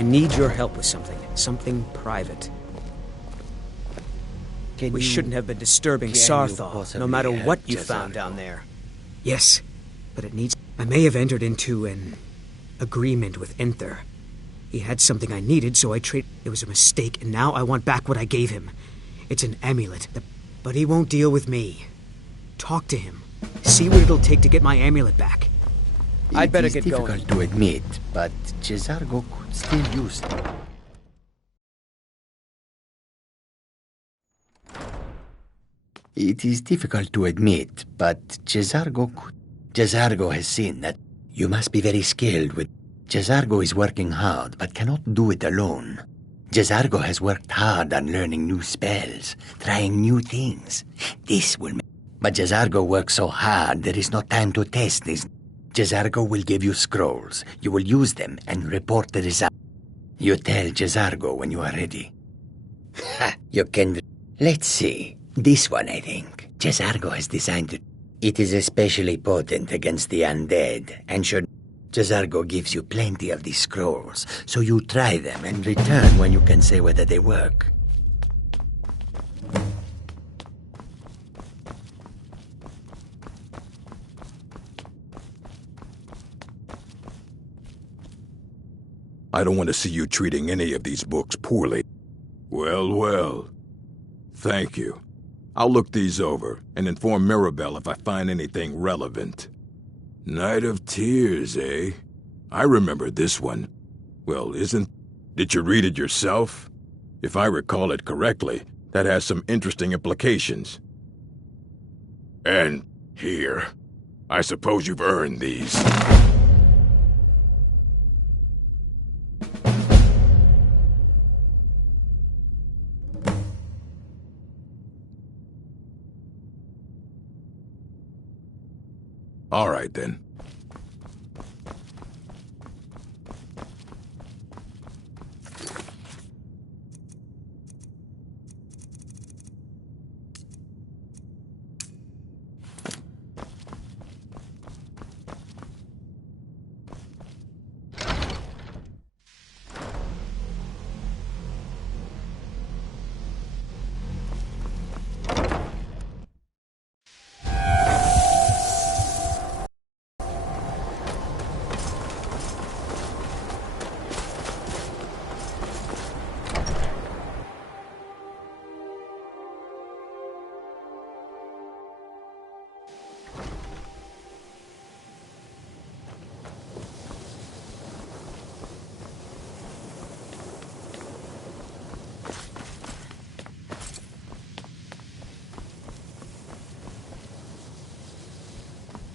I need your help with something. Something private. We shouldn't have been disturbing Sarthal, no matter what you found down there. Yes, but it needs... I may have entered into an agreement with Enther. He had something I needed, so I traded... It was a mistake, and now I want back what I gave him. It's an amulet, but he won't deal with me. Talk to him. See what it'll take to get my amulet back. I'd better get going. It's difficult to admit, but Cesargo could still use it. It is difficult to admit, but Cesargo has seen that you must be very skilled with... Cesargo is working hard, but cannot do it alone. Cesargo has worked hard on learning new spells, trying new things. This will make... But Cesargo works so hard, there is no time to test this. Cesargo will give you scrolls. You will use them and report the result. You tell Cesargo when you are ready. Ha! You can... Let's see. This one, I think. Cesargo has designed it. It is especially potent against the undead, and should... Cesargo gives you plenty of these scrolls, so you try them and return when you can say whether they work. I don't want to see you treating any of these books poorly. Well, well. Thank you. I'll look these over and inform Mirabelle if I find anything relevant. Night of Tears, eh? I remember this one. Well, Did you read it yourself? If I recall it correctly, that has some interesting implications. And here. I suppose you've earned these. All right, then.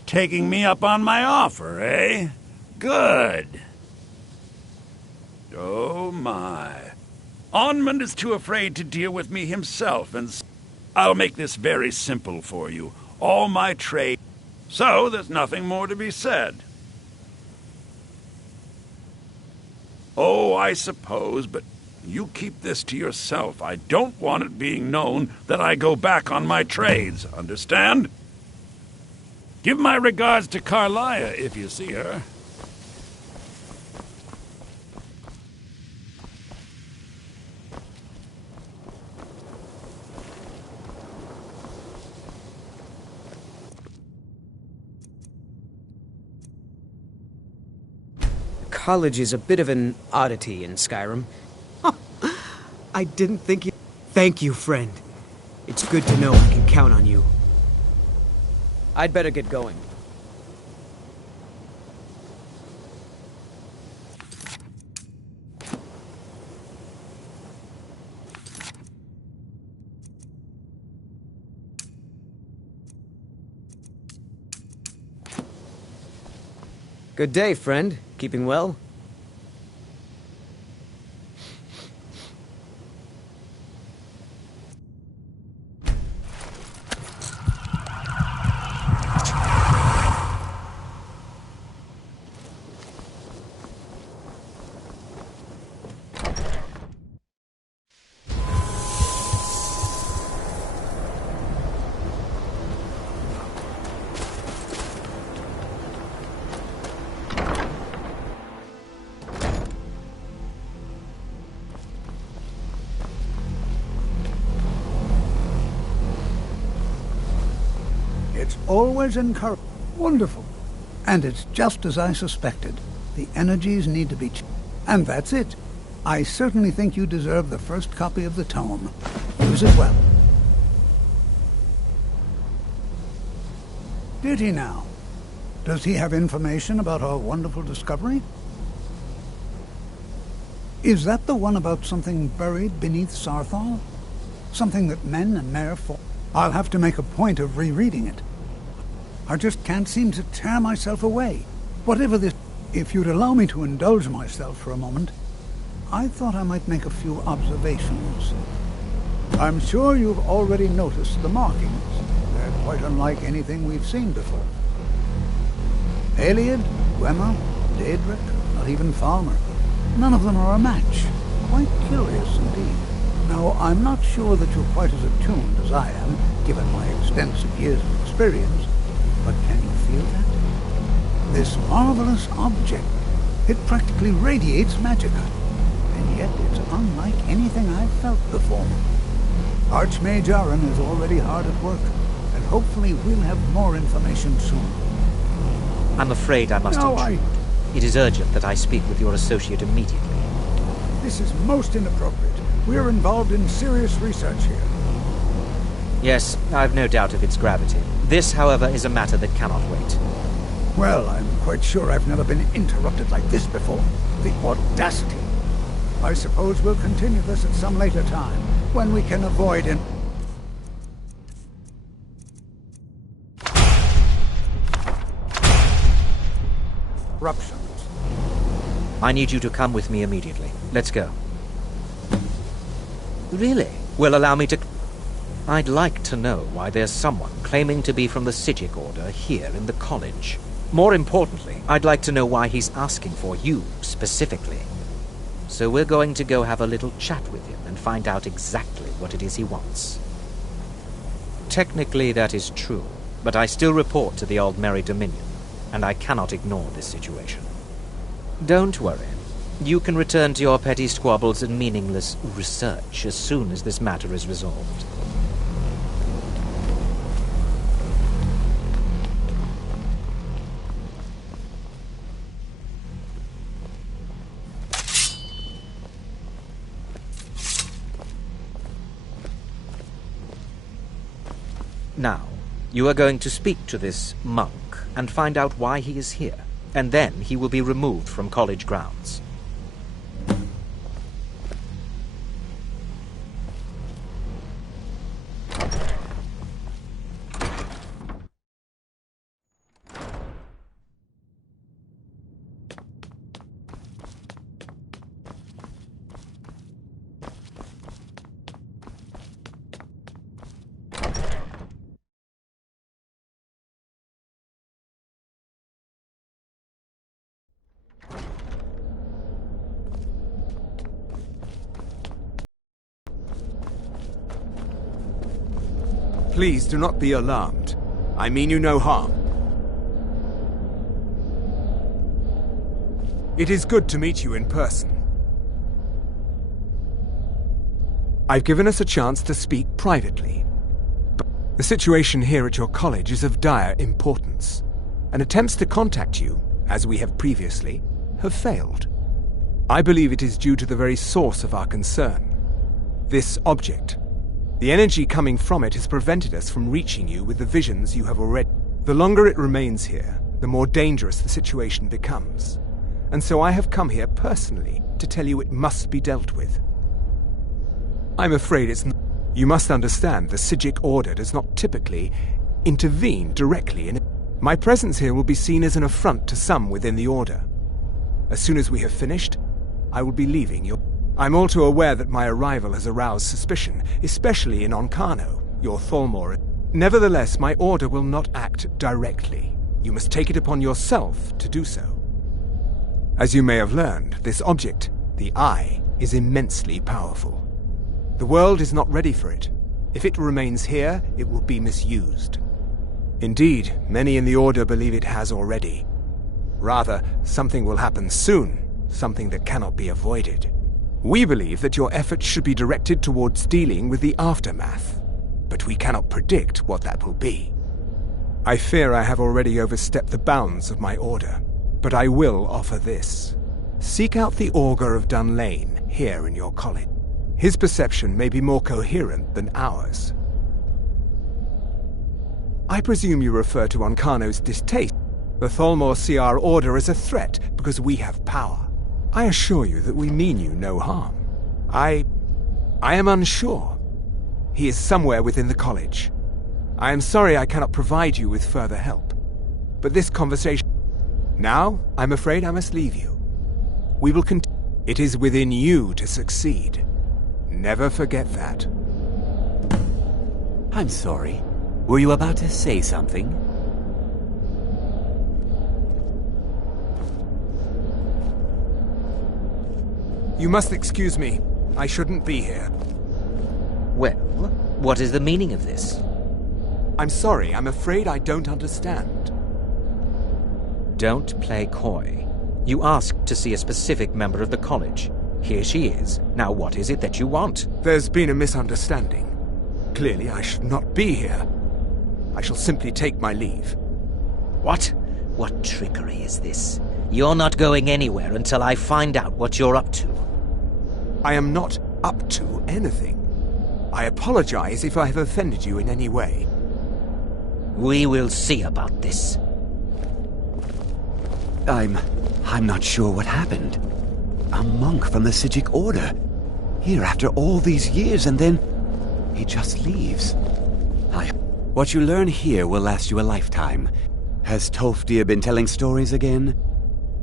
Taking me up on my offer, eh? Good. Oh, my. Onmund is too afraid to deal with me himself, and I'll make this very simple for you. All my trade. So there's nothing more to be said. Oh, I suppose, but you keep this to yourself. I don't want it being known that I go back on my trades, understand? Give my regards to Carlia if you see her. College is a bit of an oddity in Skyrim. I didn't think you... Thank you, friend. It's good to know I can count on you. I'd better get going. Good day, friend. Keeping well? It's always encouraged. Wonderful. And it's just as I suspected. The energies need to be... And that's it. I certainly think you deserve the first copy of the tome. Use it well. Did he now? Does he have information about our wonderful discovery? Is that the one about something buried beneath Sarthal? Something that men and Mare fought? I'll have to make a point of rereading it. I just can't seem to tear myself away. Whatever this... If you'd allow me to indulge myself for a moment, I thought I might make a few observations. I'm sure you've already noticed the markings. They're quite unlike anything we've seen before. Eliad, Gwemma, Daedric, not even Falmer. None of them are a match. Quite curious indeed. Now, I'm not sure that you're quite as attuned as I am, given my extensive years of experience, but can you feel that? This marvelous object, it practically radiates magicka, and yet it's unlike anything I've felt before. Archmage Aaron is already hard at work, and hopefully we'll have more information soon. I'm afraid I must intrude. It is urgent that I speak with your associate immediately. This is most inappropriate. We're involved in serious research here. Yes, I've no doubt of its gravity. This, however, is a matter that cannot wait. Well, I'm quite sure I've never been interrupted like this before. The audacity. I suppose we'll continue this at some later time, when we can avoid interruptions. I need you to come with me immediately. Let's go. Really? Well, allow me to... I'd like to know why there's someone claiming to be from the Psijic Order here in the college. More importantly, I'd like to know why he's asking for you, specifically. So we're going to go have a little chat with him and find out exactly what it is he wants. Technically, that is true, but I still report to the Aldmeri Dominion, and I cannot ignore this situation. Don't worry. You can return to your petty squabbles and meaningless research as soon as this matter is resolved. Now, you are going to speak to this monk and find out why he is here, and then he will be removed from college grounds. Please do not be alarmed. I mean you no harm. It is good to meet you in person. I've given us a chance to speak privately. But the situation here at your college is of dire importance, and attempts to contact you, as we have previously, have failed. I believe it is due to the very source of our concern. This object. The energy coming from it has prevented us from reaching you with the visions you have already. The longer it remains here, the more dangerous the situation becomes. And so I have come here personally to tell you it must be dealt with. I'm afraid it's not. You must understand the Psijic Order does not typically intervene directly in it. My presence here will be seen as an affront to some within the Order. As soon as we have finished, I will be leaving your... I'm all too aware that my arrival has aroused suspicion, especially in Onkano, your Thalmor. Nevertheless, my order will not act directly. You must take it upon yourself to do so. As you may have learned, this object, the Eye, is immensely powerful. The world is not ready for it. If it remains here, it will be misused. Indeed, many in the Order believe it has already. Rather, something will happen soon, something that cannot be avoided. We believe that your efforts should be directed towards dealing with the aftermath, but we cannot predict what that will be. I fear I have already overstepped the bounds of my order, but I will offer this. Seek out the Augur of Dunlane here in your college. His perception may be more coherent than ours. I presume you refer to Onkano's distaste. The Tholmor see our order as a threat because we have power. I assure you that we mean you no harm. I am unsure. He is somewhere within the college. I am sorry I cannot provide you with further help. But this conversation... Now, I'm afraid I must leave you. We will continue. It is within you to succeed. Never forget that. I'm sorry. Were you about to say something? You must excuse me. I shouldn't be here. Well, what is the meaning of this? I'm sorry, I'm afraid I don't understand. Don't play coy. You asked to see a specific member of the college. Here she is. Now what is it that you want? There's been a misunderstanding. Clearly I should not be here. I shall simply take my leave. What? What trickery is this? You're not going anywhere until I find out what you're up to. I am not up to anything. I apologize if I have offended you in any way. We will see about this. I'm not sure what happened. A monk from the Sijic Order. Here after all these years, and then he just leaves. What you learn here will last you a lifetime. Has Tolfdir been telling stories again?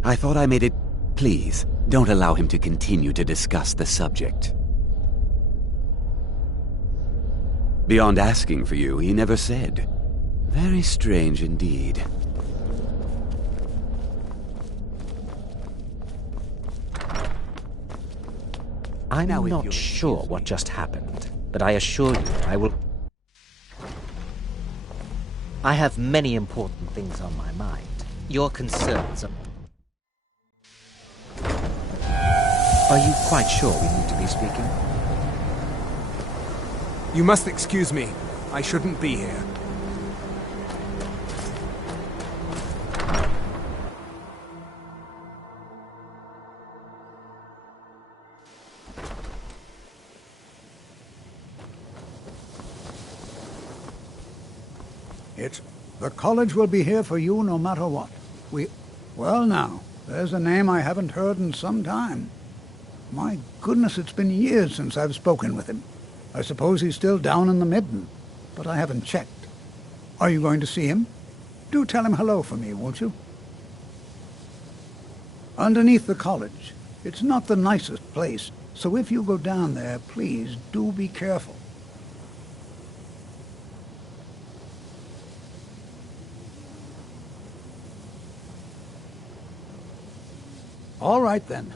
I thought I made it... Please, don't allow him to continue to discuss the subject. Beyond asking for you, he never said. Very strange indeed. I'm not sure what just happened, but I assure you I will... I have many important things on my mind. Your concerns are... Are you quite sure we need to be speaking? You must excuse me. I shouldn't be here. The college will be here for you no matter what. Well now, there's a name I haven't heard in some time. My goodness, it's been years since I've spoken with him. I suppose he's still down in the Midden, but I haven't checked. Are you going to see him? Do tell him hello for me, won't you? Underneath the college. It's not the nicest place, so if you go down there, please do be careful. All right, then.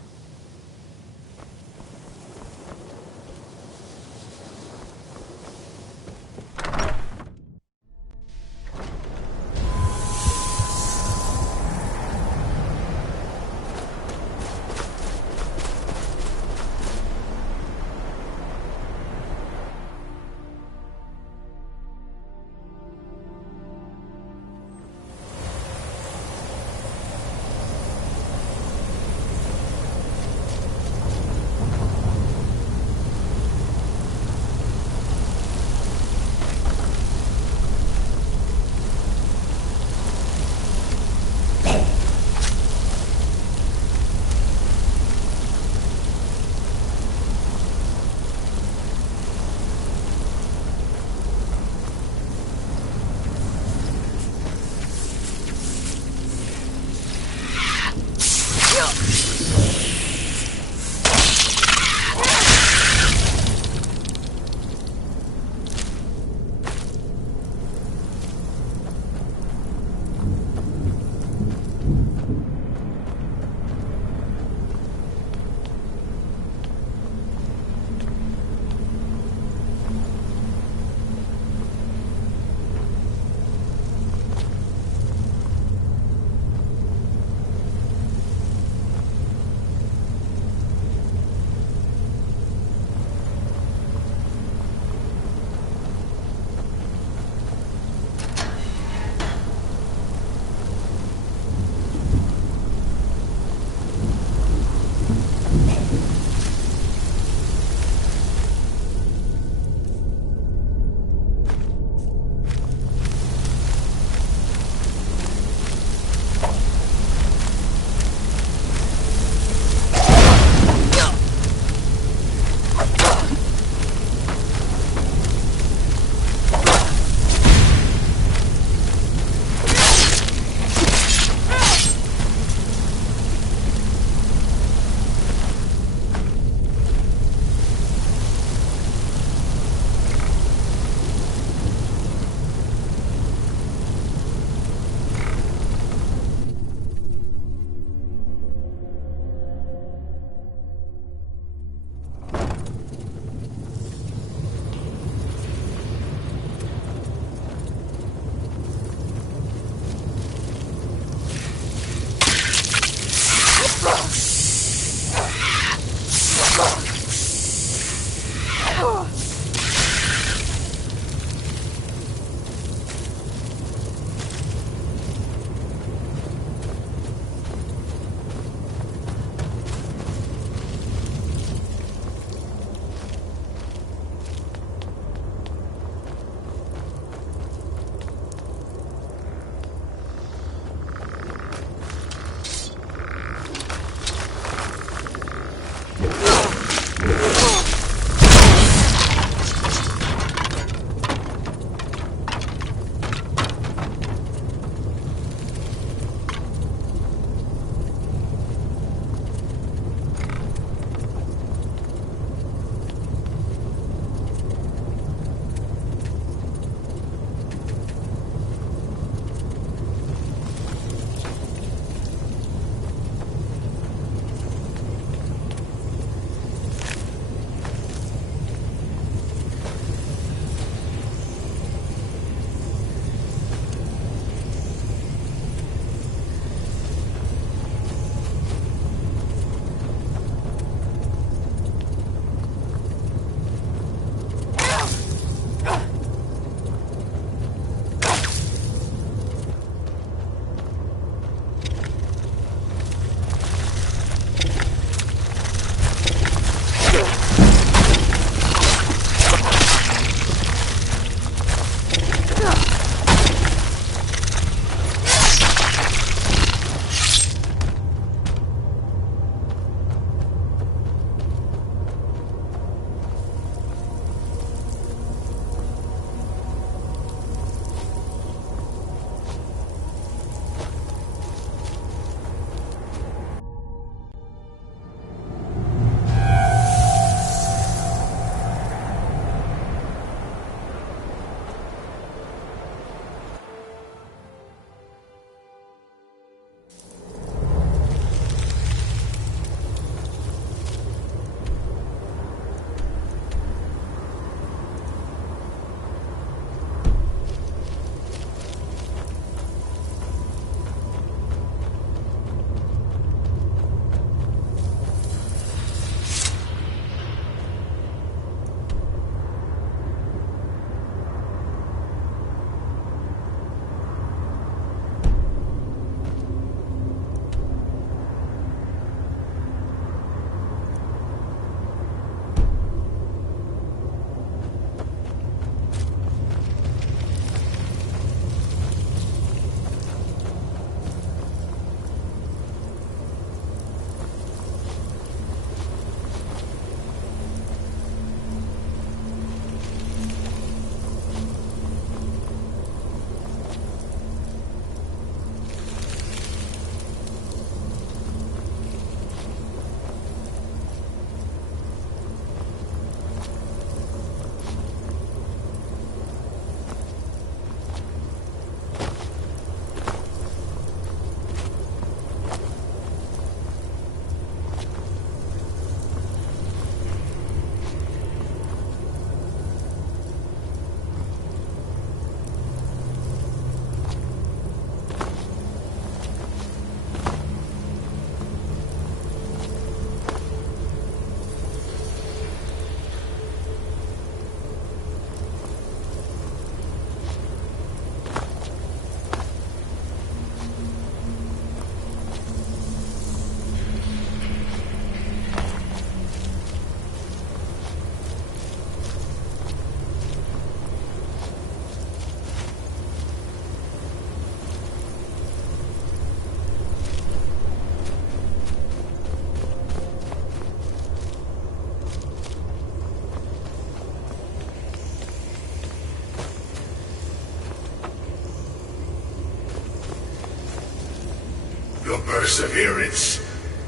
Your perseverance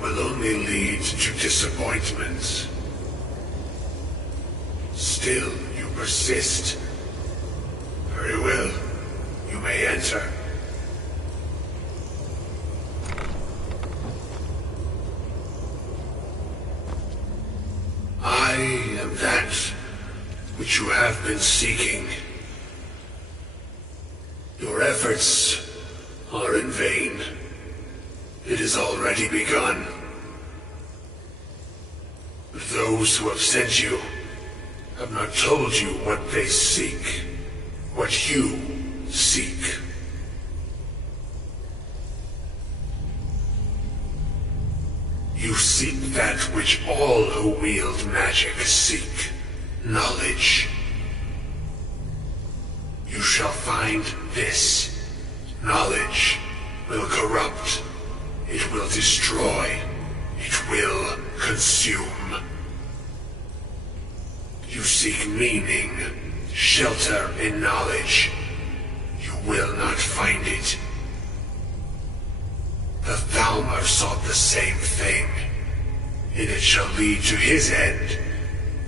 will only lead to disappointments. Still, you persist. Very well. You may enter. I am that which you have been seeking. Your efforts are in vain. It has already begun. Those who have sent you have not told you what they seek, what you seek. You seek that which all who wield magic seek, knowledge. You shall find this. Knowledge will corrupt. It will destroy. It will consume. You seek meaning, shelter in knowledge. You will not find it. The Thalmor sought the same thing, and it shall lead to his end,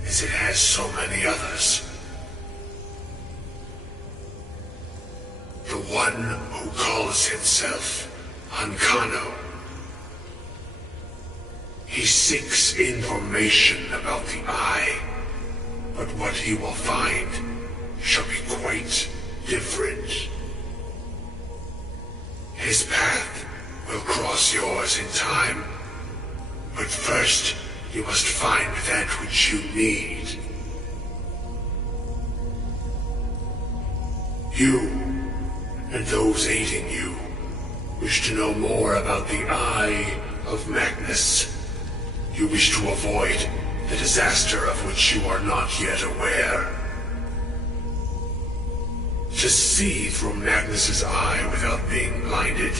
as it has so many others. The one who calls himself Ancano. He seeks information about the Eye, but what he will find shall be quite different. His path will cross yours in time, but first you must find that which you need. You, and those aiding you, wish to know more about the Eye of Magnus. You wish to avoid the disaster of which you are not yet aware. To see through Magnus's eye without being blinded,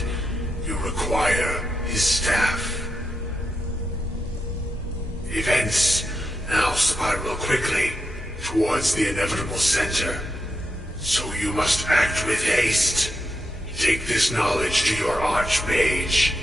you require his staff. Events now spiral quickly towards the inevitable center, so you must act with haste. Take this knowledge to your Archmage.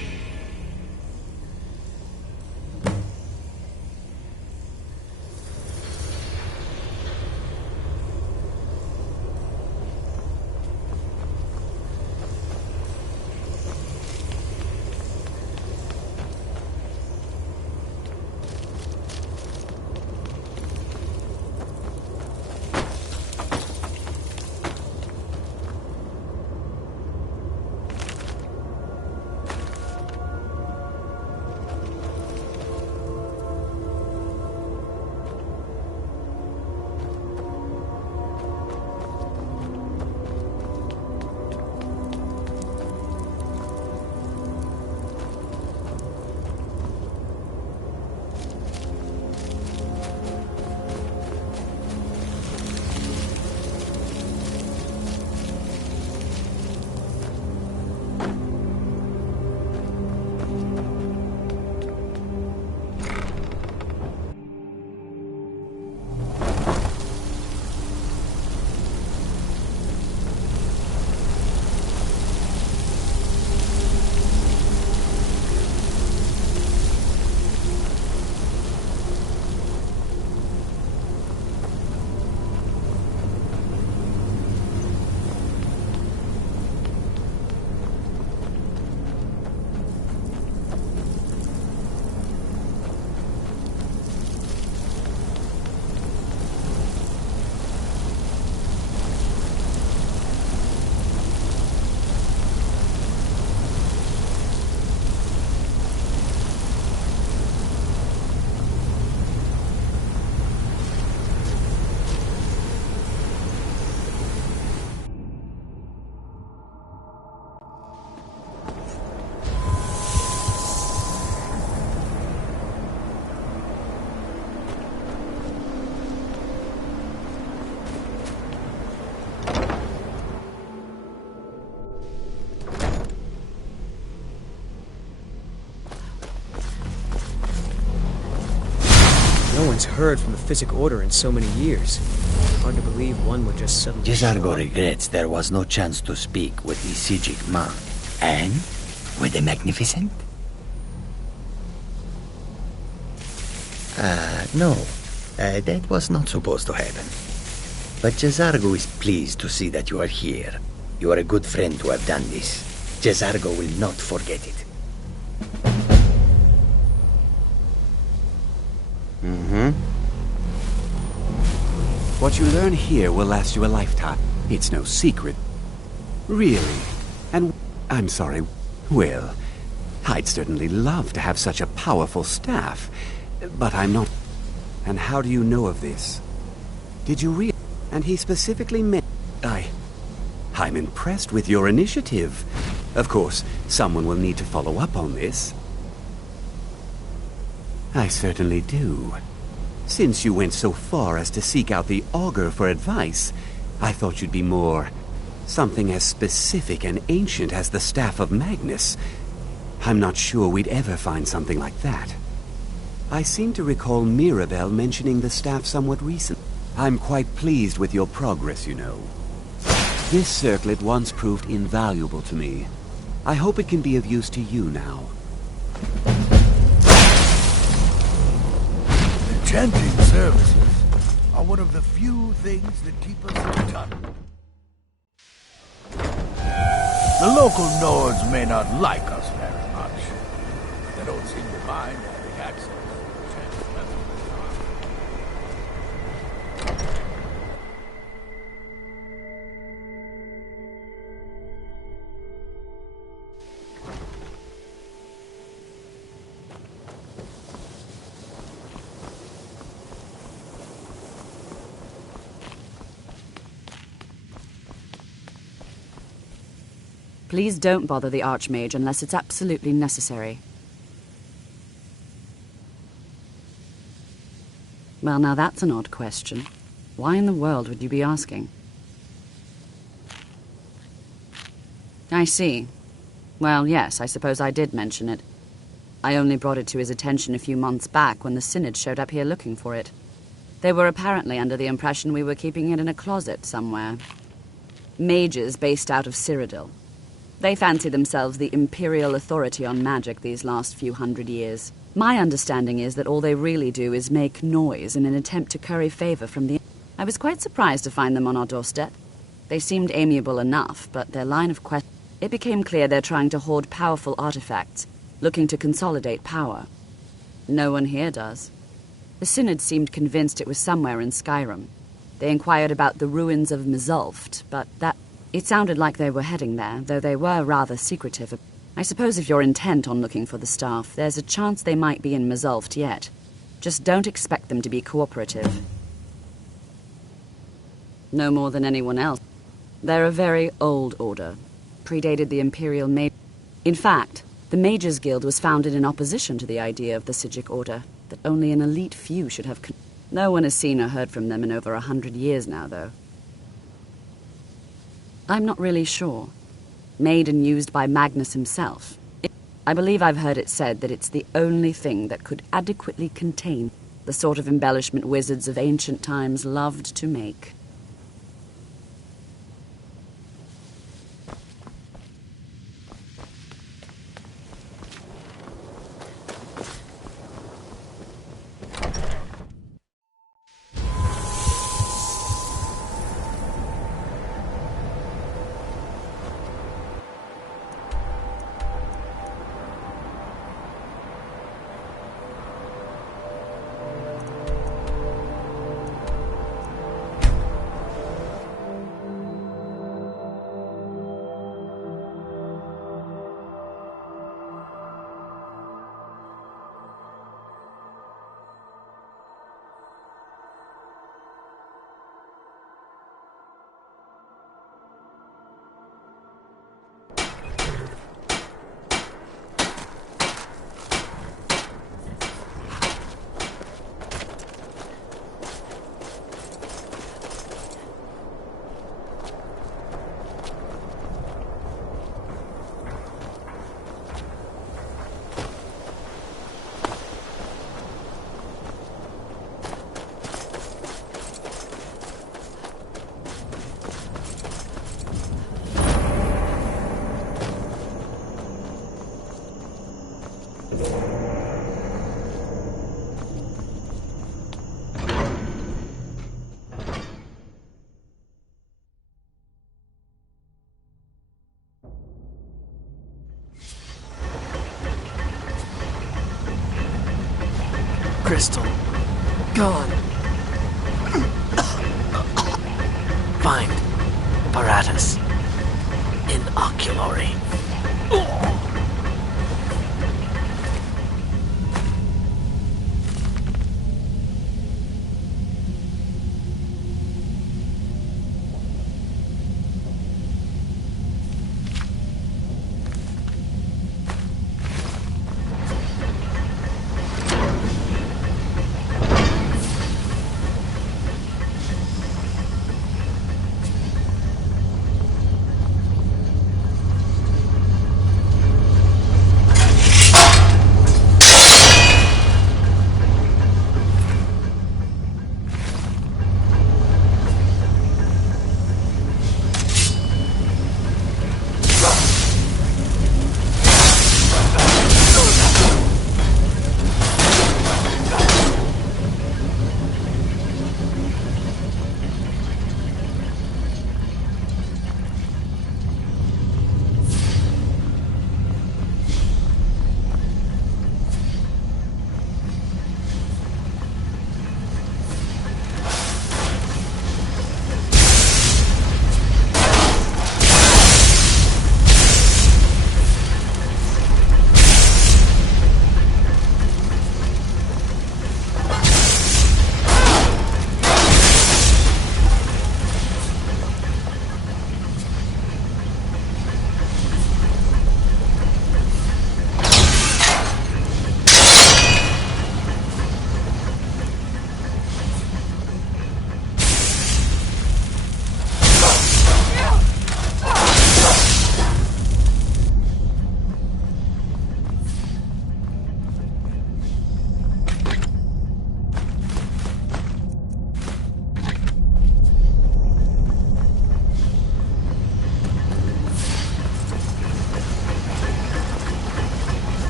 No one's heard from the Physic Order in so many years. Hard to believe one would just suddenly... Jezargo regrets there was no chance to speak with the Sijic monk. And? With the Magnificent? No. That was not supposed to happen. But Jezargo is pleased to see that you are here. You are a good friend to have done this. Jezargo will not forget it. What you learn here will last you a lifetime. It's no secret. Really. And I'm sorry, Will. I'd certainly love to have such a powerful staff, but I'm not... And how do you know of this? Did you read? And he specifically meant... I'm impressed with your initiative. Of course, someone will need to follow up on this. I certainly do. Since you went so far as to seek out the Augur for advice, I thought you'd be more... something as specific and ancient as the Staff of Magnus. I'm not sure we'd ever find something like that. I seem to recall Mirabelle mentioning the staff somewhat recent. I'm quite pleased with your progress, you know. This circlet once proved invaluable to me. I hope it can be of use to you now. Enchanting services are one of the few things that keep us in touch. The local Nords may not like us very much, but they don't seem to mind having access to enchanted methods. Please don't bother the Archmage unless it's absolutely necessary. Well, now that's an odd question. Why in the world would you be asking? I see. Well, yes, I suppose I did mention it. I only brought it to his attention a few months back when the Synod showed up here looking for it. They were apparently under the impression we were keeping it in a closet somewhere. Mages based out of Cyrodiil. They fancy themselves the imperial authority on magic these last few hundred years. My understanding is that all they really do is make noise in an attempt to curry favor from the... I was quite surprised to find them on our doorstep. They seemed amiable enough, but their line of question... It became clear they're trying to hoard powerful artifacts, looking to consolidate power. No one here does. The Synod seemed convinced it was somewhere in Skyrim. They inquired about the ruins of Mzulft, but that... It sounded like they were heading there, though they were rather secretive. I suppose if you're intent on looking for the staff, there's a chance they might be in Mzulft yet. Just don't expect them to be cooperative. No more than anyone else. They're a very old order. Predated the Imperial Mage. In fact, the Mages Guild was founded in opposition to the idea of the Psijic Order, that only an elite few should have... No one has seen or heard from them in over 100 years now, though. I'm not really sure. Made and used by Magnus himself. I believe I've heard it said that it's the only thing that could adequately contain the sort of embellishment wizards of ancient times loved to make. Crystal. Gone. Find apparatus. Inoculary.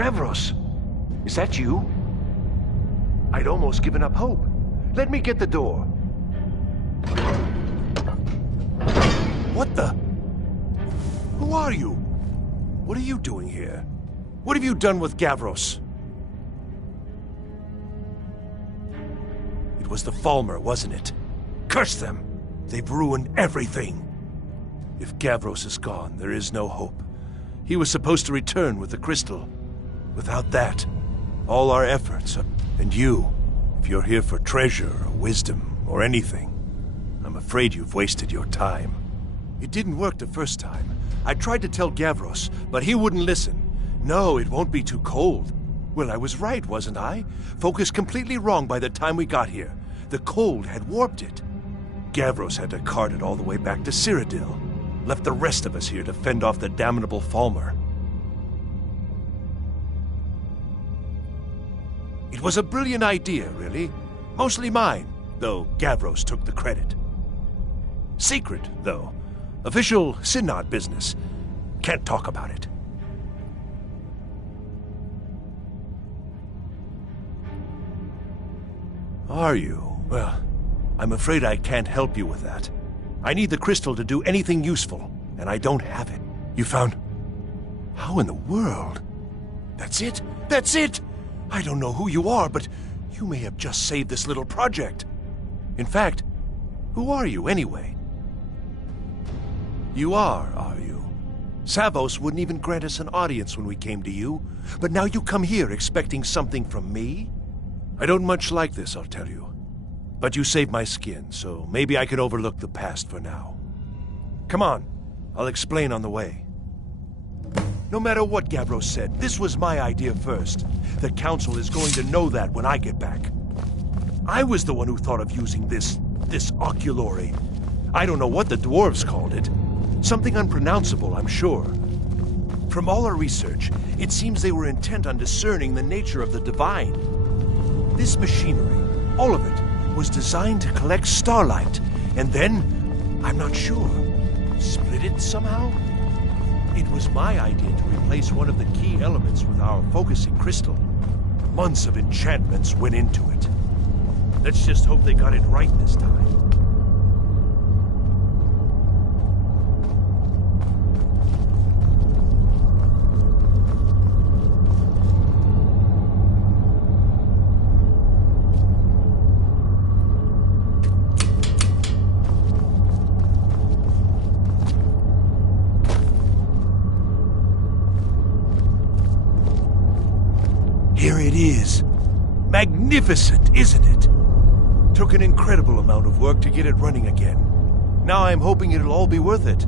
Gavros, is that you? I'd almost given up hope. Let me get the door. What the? Who are you? What are you doing here? What have you done with Gavros? It was the Falmer, wasn't it? Curse them! They've ruined everything. If Gavros is gone, there is no hope. He was supposed to return with the crystal. Without that, all our efforts are... And you, if you're here for treasure or wisdom or anything, I'm afraid you've wasted your time. It didn't work the first time. I tried to tell Gavros, but he wouldn't listen. No, it won't be too cold. Well, I was right, wasn't I? Focused completely wrong by the time we got here. The cold had warped it. Gavros had to cart it all the way back to Cyrodiil. Left the rest of us here to fend off the damnable Falmer. It was a brilliant idea, really. Mostly mine, though Gavros took the credit. Secret, though. Official Synod business. Can't talk about it. Are you? Well, I'm afraid I can't help you with that. I need the crystal to do anything useful, and I don't have it. You found... How in the world? That's it? That's it! I don't know who you are, but you may have just saved this little project. In fact, who are you, anyway? You are you? Savos wouldn't even grant us an audience when we came to you, but now you come here expecting something from me? I don't much like this, I'll tell you. But you saved my skin, so maybe I can overlook the past for now. Come on, I'll explain on the way. No matter what Gavros said, this was my idea first. The Council is going to know that when I get back. I was the one who thought of using this oculory. I don't know what the dwarves called it. Something unpronounceable, I'm sure. From all our research, it seems they were intent on discerning the nature of the divine. This machinery, all of it, was designed to collect starlight, and then, I'm not sure, split it somehow? It was my idea to replace one of the key elements with our focusing crystal. Months of enchantments went into it. Let's just hope they got it right this time. Here it is. Magnificent, isn't it? Took an incredible amount of work to get it running again. Now I'm hoping it'll all be worth it.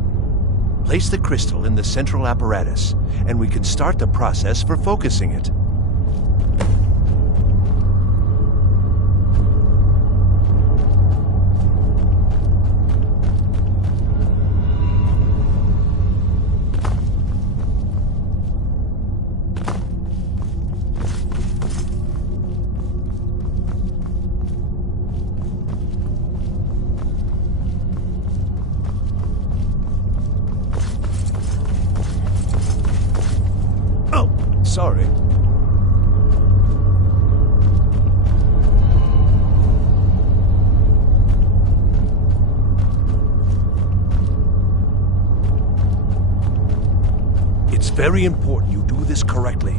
Place the crystal in the central apparatus, and we can start the process for focusing it. Sorry. It's very important you do this correctly.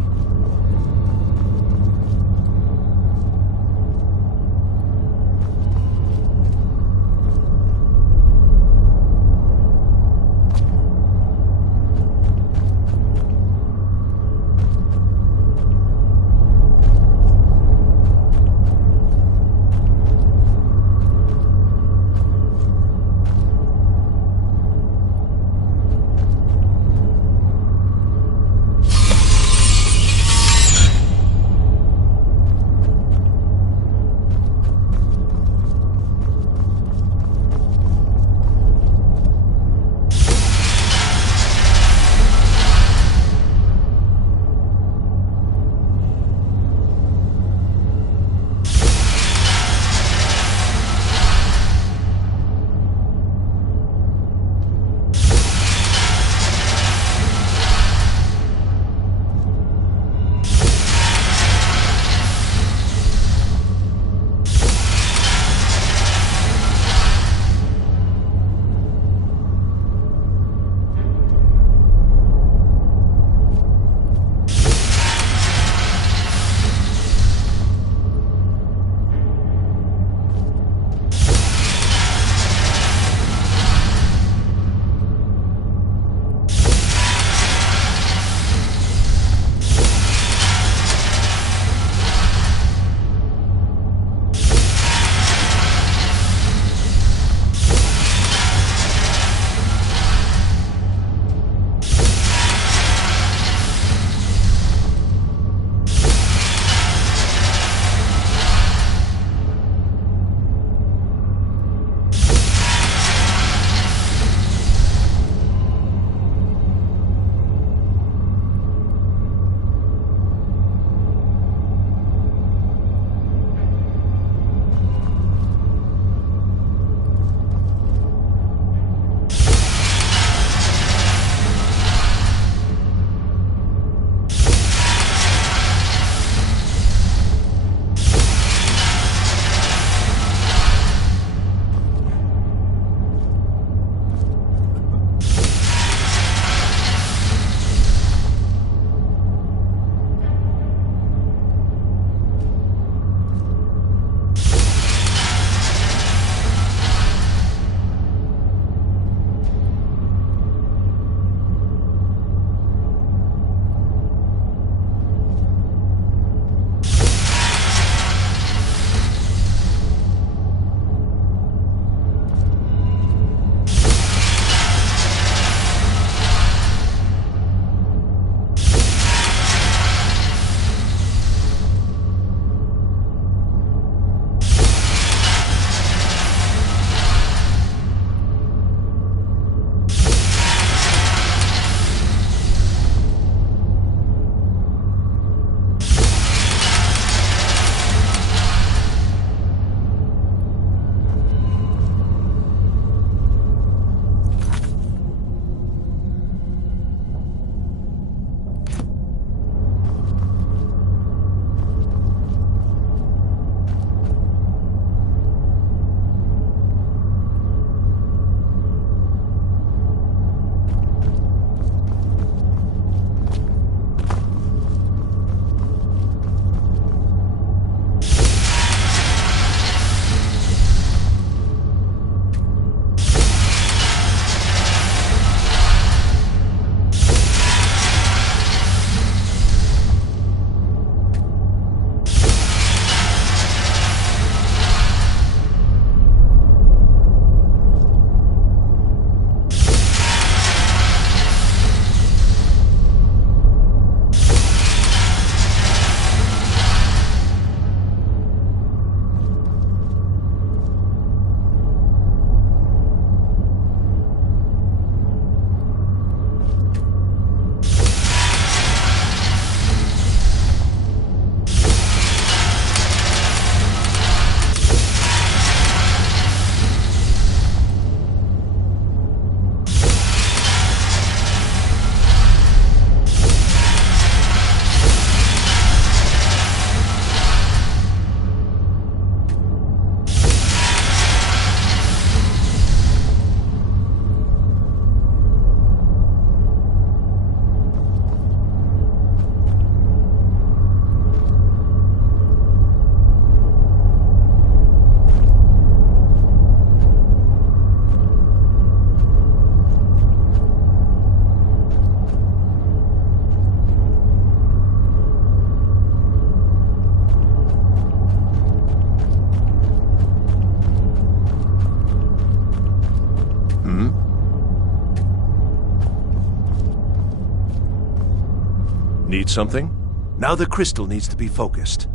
Need something? Now the crystal needs to be focused.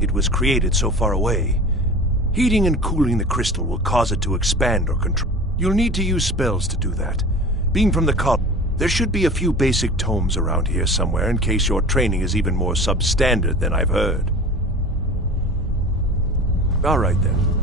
It was created so far away. Heating and cooling the crystal will cause it to expand or control. You'll need to use spells to do that. Being from the college, there should be a few basic tomes around here somewhere in case your training is even more substandard than I've heard. All right then.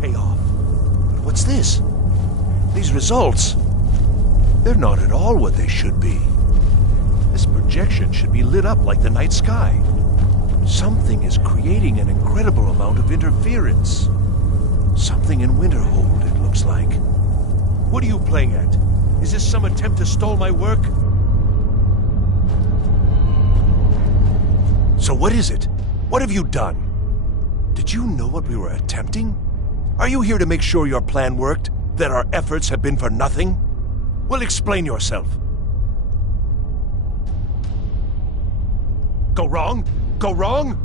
pay off. But what's this? These results, they're not at all what they should be. This projection should be lit up like the night sky. Something is creating an incredible amount of interference. Something in Winterhold, it looks like. What are you playing at? Is this some attempt to stall my work? So what is it? What have you done? Did you know what we were attempting? Are you here to make sure your plan worked? That our efforts have been for nothing? Well, explain yourself. Go wrong? Go wrong?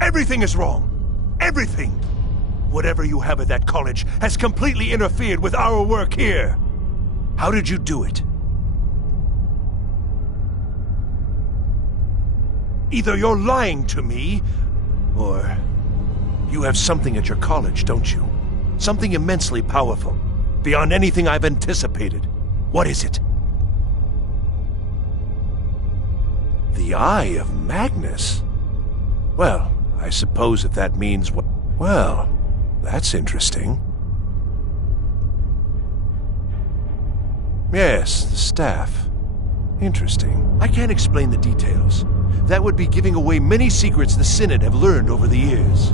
Everything is wrong. Everything. Whatever you have at that college has completely interfered with our work here. How did you do it? Either you're lying to me, or you have something at your college, don't you? Something immensely powerful, beyond anything I've anticipated. What is it? The Eye of Magnus? Well, I suppose if that means what... Well, that's interesting. Yes, the staff. Interesting. I can't explain the details. That would be giving away many secrets the Synod have learned over the years.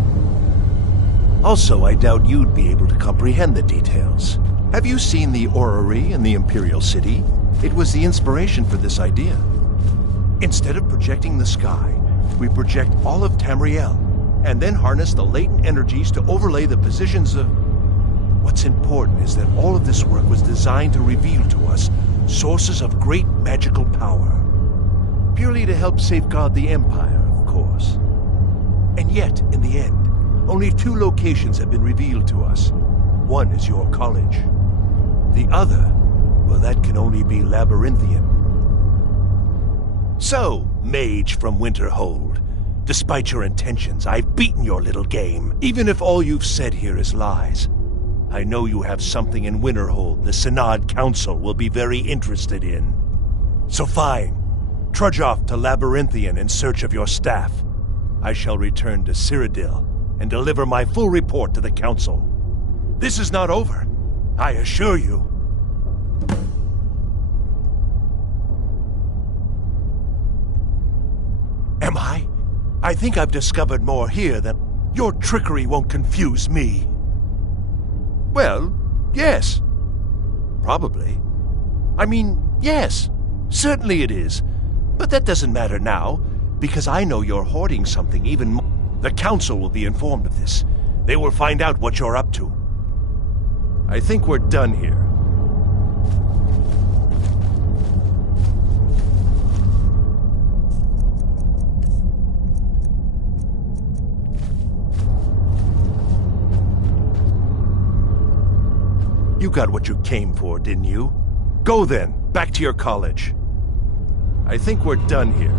Also, I doubt you'd be able to comprehend the details. Have you seen the orrery in the Imperial City? It was the inspiration for this idea. Instead of projecting the sky, we project all of Tamriel, and then harness the latent energies to overlay the positions of... What's important is that all of this work was designed to reveal to us sources of great magical power. Purely to help safeguard the Empire, of course. And yet, in the end, only 2 locations have been revealed to us. One is your college. The other, well, that can only be Labyrinthian. So, mage from Winterhold, despite your intentions, I've beaten your little game, even if all you've said here is lies. I know you have something in Winterhold the Synod Council will be very interested in. So fine. Trudge off to Labyrinthian in search of your staff. I shall return to Cyrodiil and deliver my full report to the Council. This is not over, I assure you. Am I? I think I've discovered more here than... Your trickery won't confuse me. Well, yes. Probably. I mean, yes. Certainly it is. But that doesn't matter now, because I know you're hoarding something even more. The Council will be informed of this. They will find out what you're up to. I think we're done here. You got what you came for, didn't you? Go then, back to your college. I think we're done here.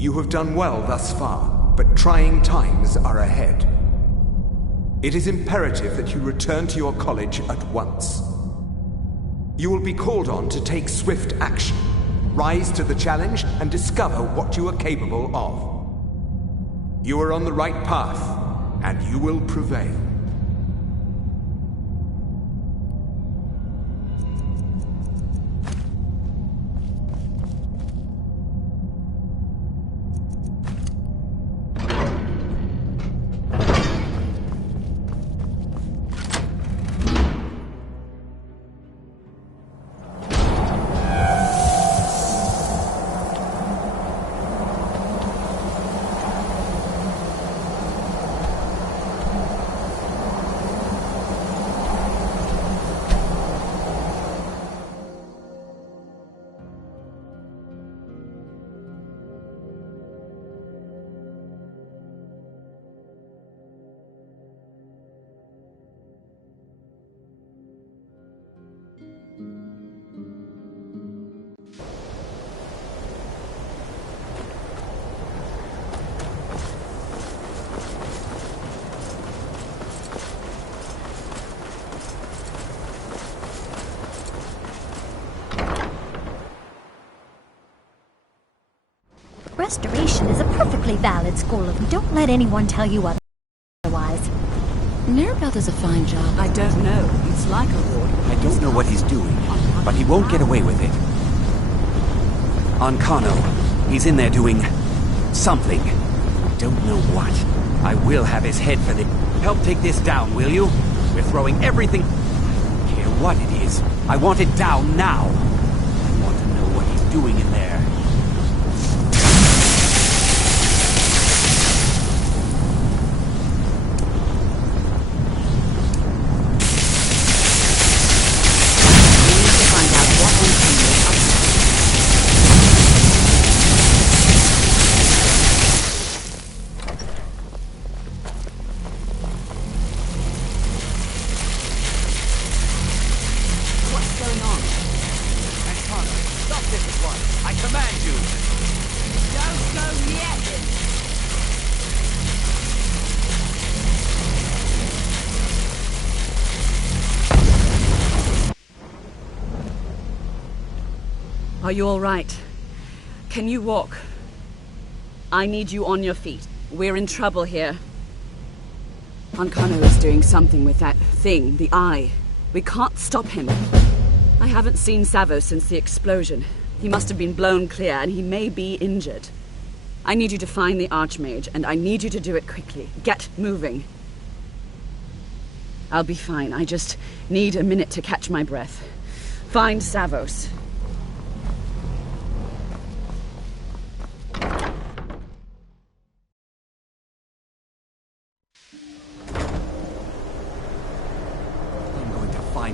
You have done well thus far, but trying times are ahead. It is imperative that you return to your college at once. You will be called on to take swift action, rise to the challenge, and discover what you are capable of. You are on the right path, and you will prevail. restoration is a perfectly valid school, and don't let anyone tell you otherwise. Mirabelle does a fine job. I don't know. It's like a ward. I don't know what he's doing, but he won't get away with it. On Kano, he's in there doing something. Don't know what. I will have his head for this. Help take this down, will you? We're throwing everything. I don't care what it is. I want it down now. I want to know what he's doing in there. Are you all right? Can you walk? I need you on your feet. We're in trouble here. Ankano is doing something with that thing, the eye. We can't stop him. I haven't seen Savo since the explosion. He must have been blown clear, and he may be injured. I need you to find the Archmage, and I need you to do it quickly. Get moving. I'll be fine. I just need a minute to catch my breath. Find Savos.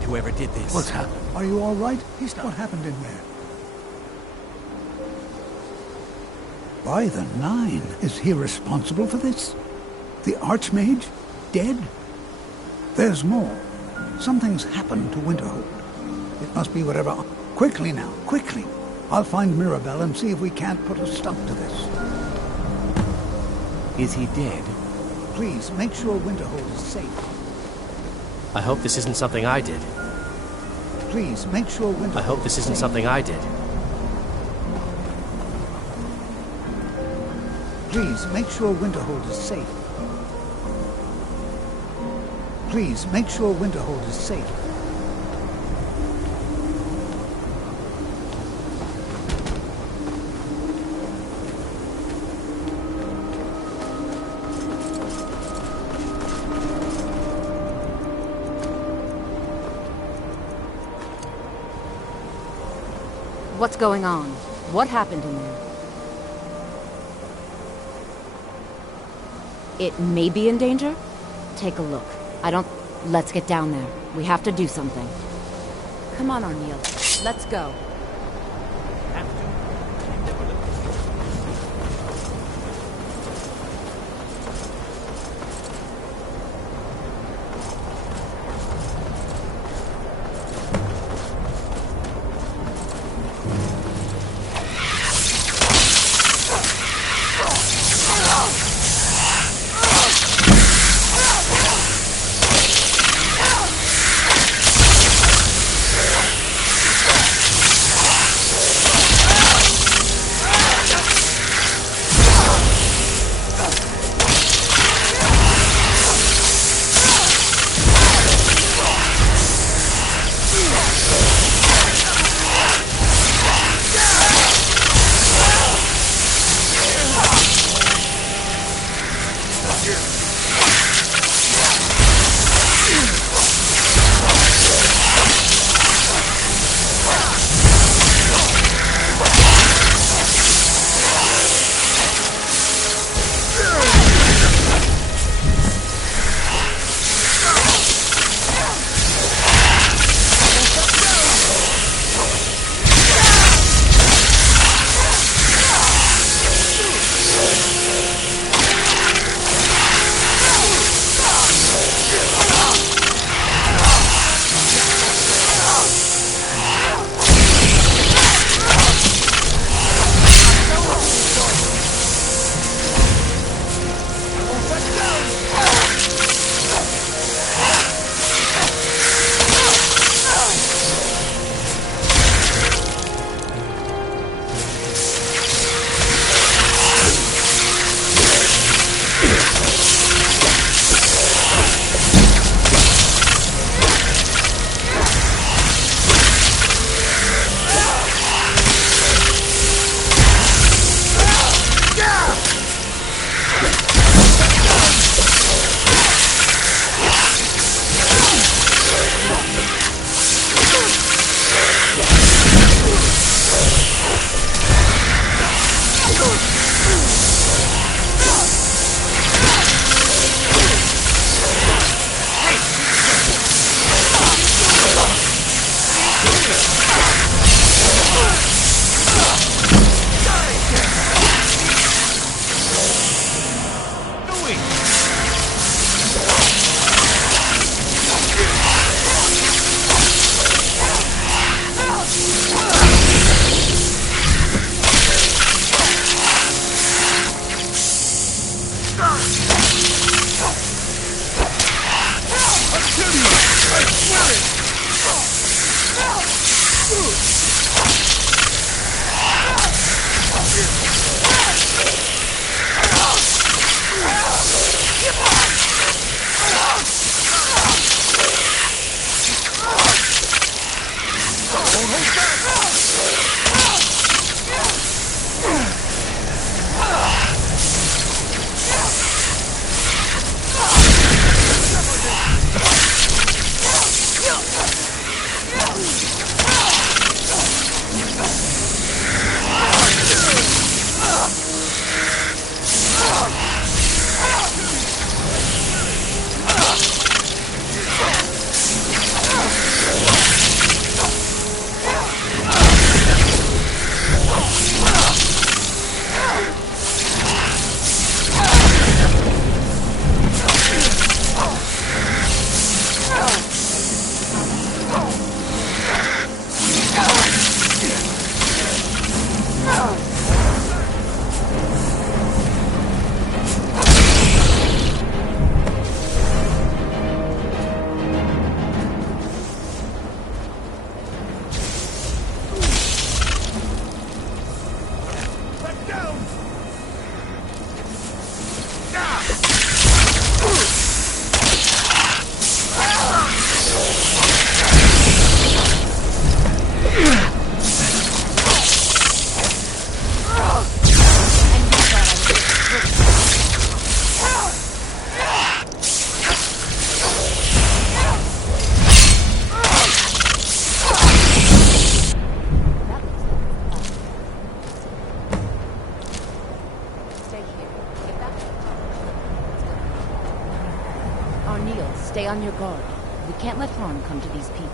Whoever did this. What's happened? Are you all right? What happened in there? By the Nine, is he responsible for this? The Archmage? Dead? There's more. Something's happened to Winterhold. It must be whatever... Quickly now, quickly. I'll find Mirabelle and see if we can't put a stop to this. Is he dead? Please, make sure Winterhold is safe. I hope this isn't something I did. Please, make sure Winterhold I hope this isn't something I did. Please, make sure Winterhold is safe. Please, make sure Winterhold is safe. What's going on? What happened in there? It may be in danger? Take a look. Let's get down there. We have to do something. Come on, Arneal. Let's go. Stay on your guard. We can't let harm come to these people.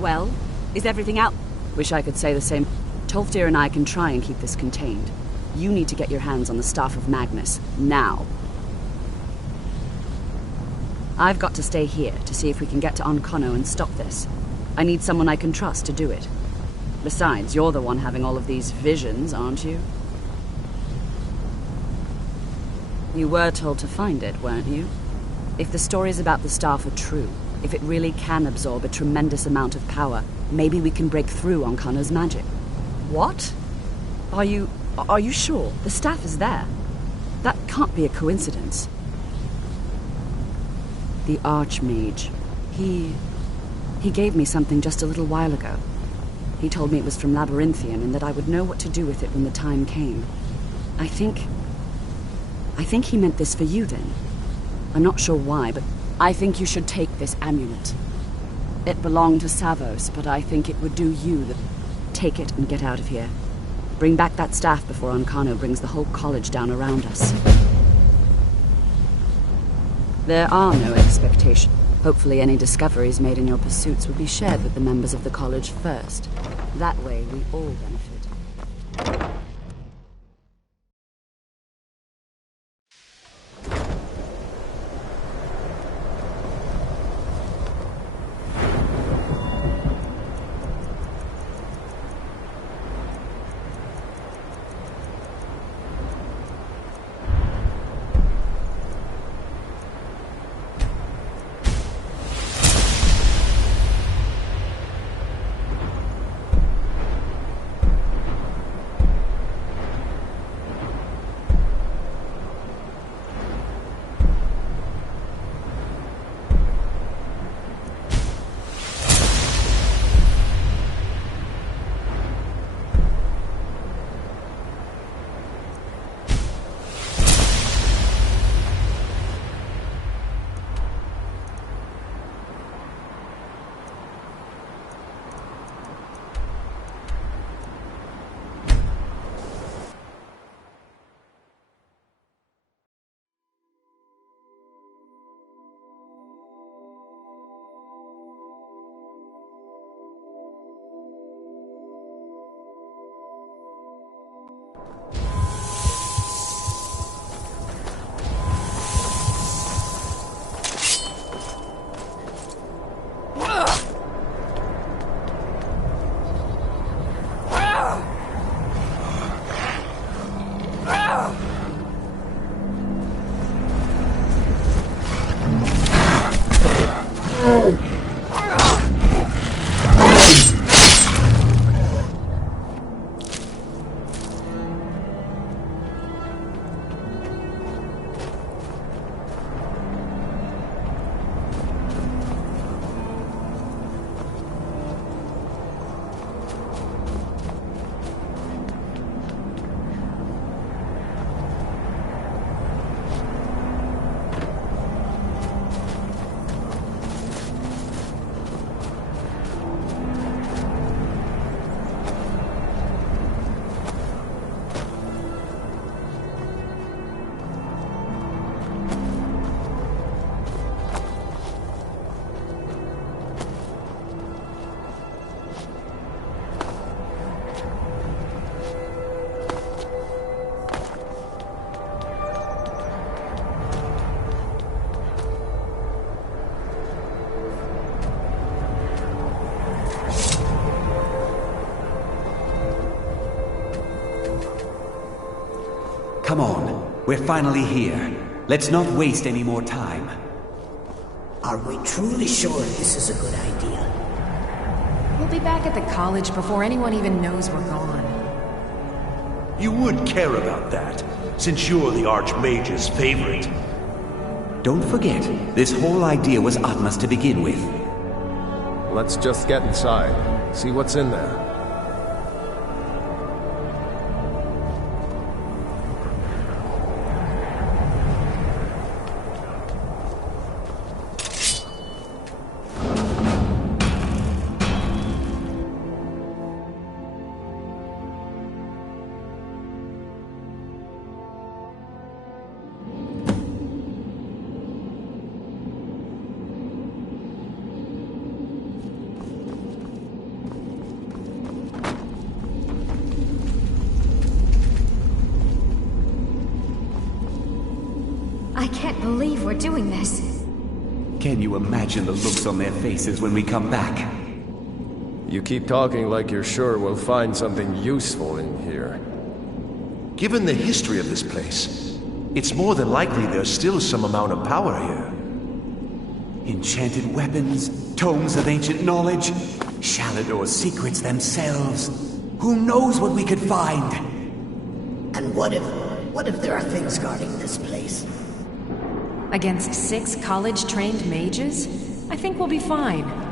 Well, is everything out? Wish I could say the same. Tolfdir and I can try and keep this contained. You need to get your hands on the Staff of Magnus, now. I've got to stay here to see if we can get to Onkono and stop this. I need someone I can trust to do it. Besides, you're the one having all of these visions, aren't you? You were told to find it, weren't you? If the stories about the staff are true, if it really can absorb a tremendous amount of power, maybe we can break through Onkono's magic. What? Are you sure? The staff is there. That can't be a coincidence. The Archmage. He gave me something just a little while ago. He told me it was from Labyrinthian and that I would know what to do with it when the time came. I think he meant this for you then. I'm not sure why, but I think you should take this amulet. It belonged to Savos, but I think it would do you the... Take it and get out of here. Bring back that staff before Onkono brings the whole college down around us. There are no expectations. Hopefully any discoveries made in your pursuits will be shared with the members of the college first. That way we all benefit. Come on, we're finally here. Let's not waste any more time. Are we truly sure this is a good idea? We'll be back at the college before anyone even knows we're gone. You would care about that, since you're the Archmage's favorite. Don't forget, this whole idea was Atma's to begin with. Let's just get inside, see what's in there. I can't believe we're doing this. Can you imagine the looks on their faces when we come back? You keep talking like you're sure we'll find something useful in here. Given the history of this place, it's more than likely there's still some amount of power here. Enchanted weapons, tomes of ancient knowledge, Shalador's secrets themselves. Who knows what we could find? And what if there are things guarding this place? Against 6 college-trained mages? I think we'll be fine.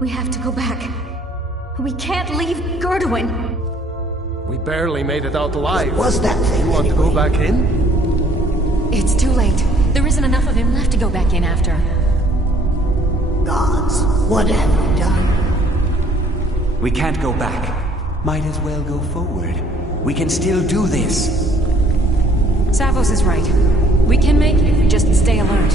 We have to go back. We can't leave Gerduin. We barely made it out alive. What was that thing? You want to go back in? It's too late. There isn't enough of him left to go back in after. Gods, what have we done? We can't go back. Might as well go forward. We can still do this. Savos is right. We can make it if we just stay alert.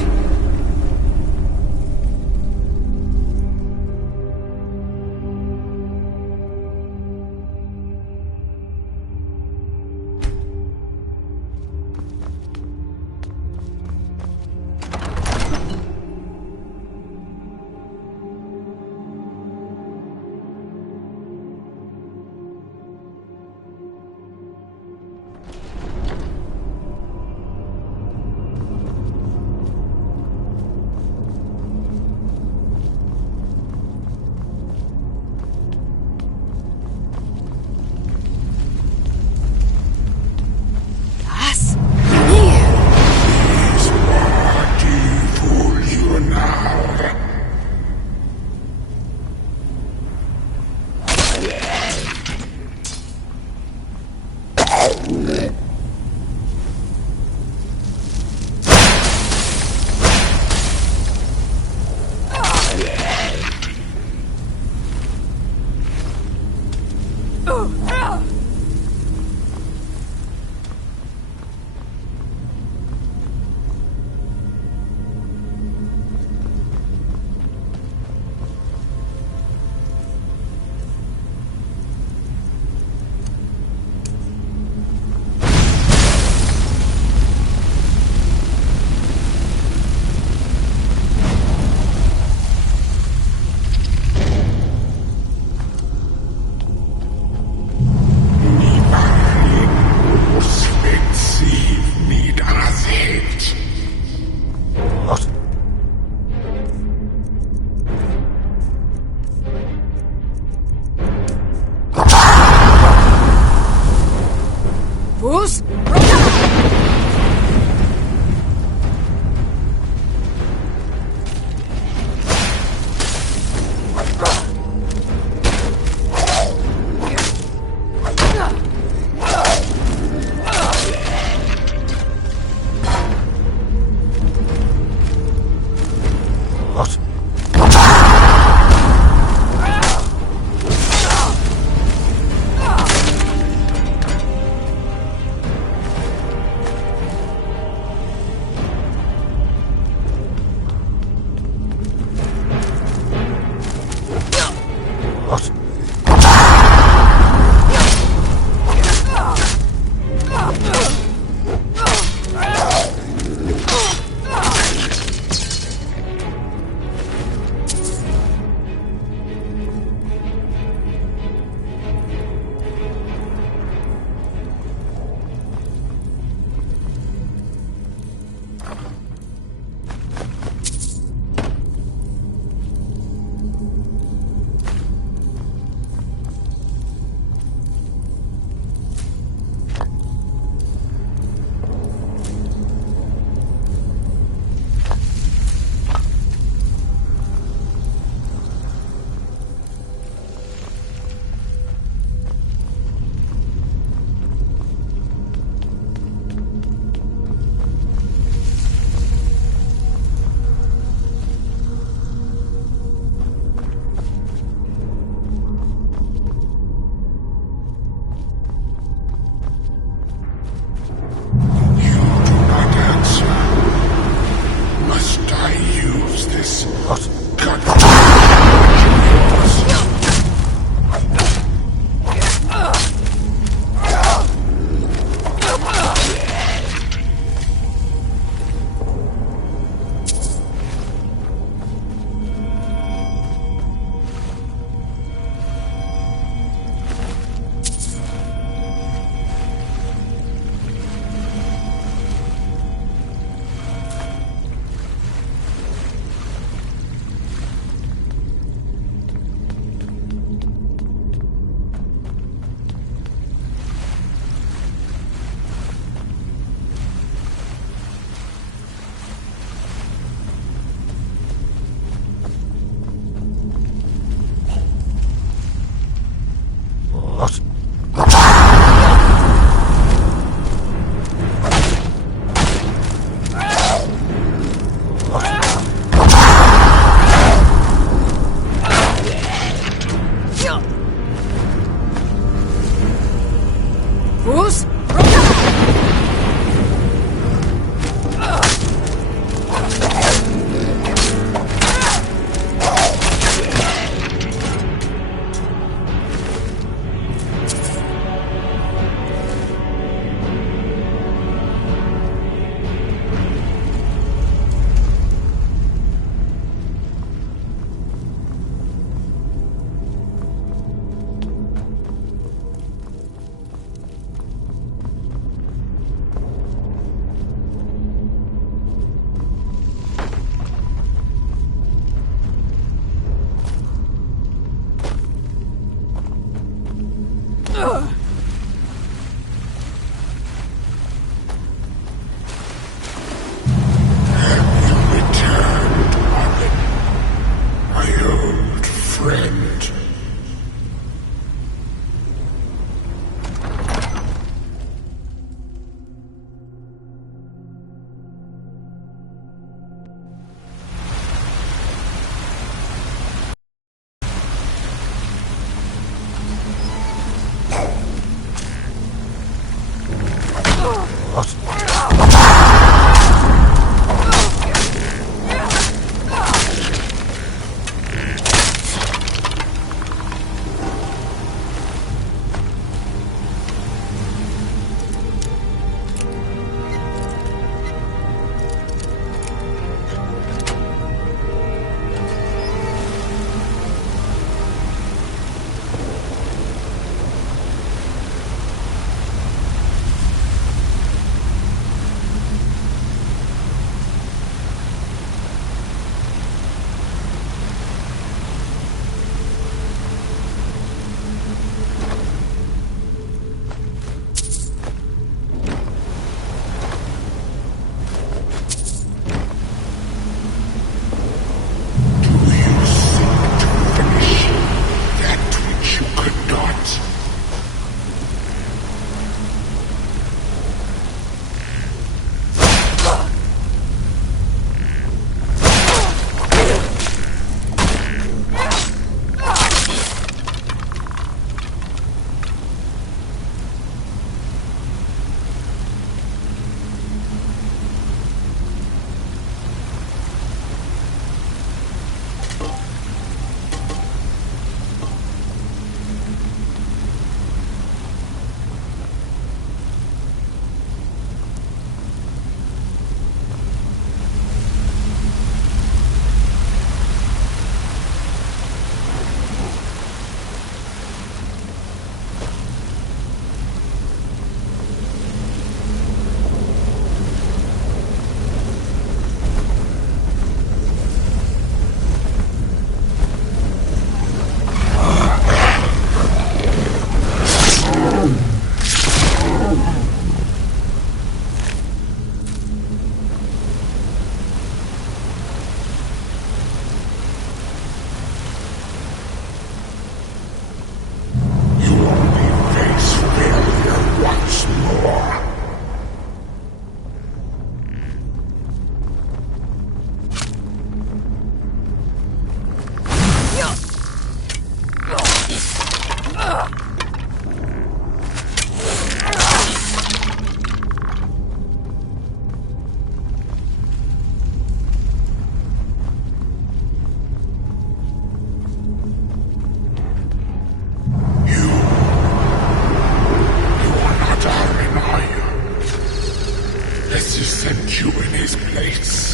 this place.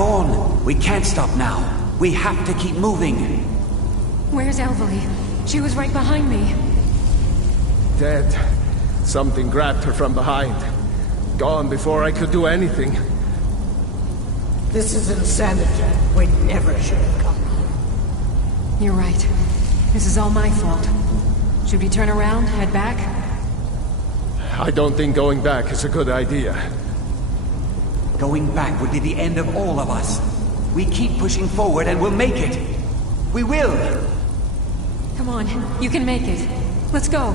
Come on! We can't stop now. We have to keep moving. Where's Elvelie? She was right behind me. Dead. Something grabbed her from behind. Gone before I could do anything. This is insanity. We never should have come here. You're right. This is all my fault. Should we turn around, head back? I don't think going back is a good idea. Going back would be the end of all of us. We keep pushing forward and we'll make it. We will! Come on, you can make it. Let's go.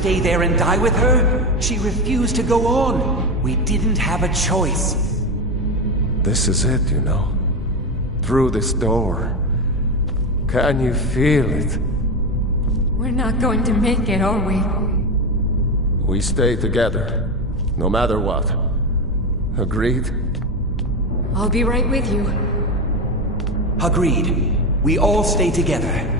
stay there and die with her? She refused to go on. We didn't have a choice. This is it, you know. Through this door. Can you feel it? We're not going to make it, are we? We stay together, no matter what. Agreed? I'll be right with you. Agreed. We all stay together.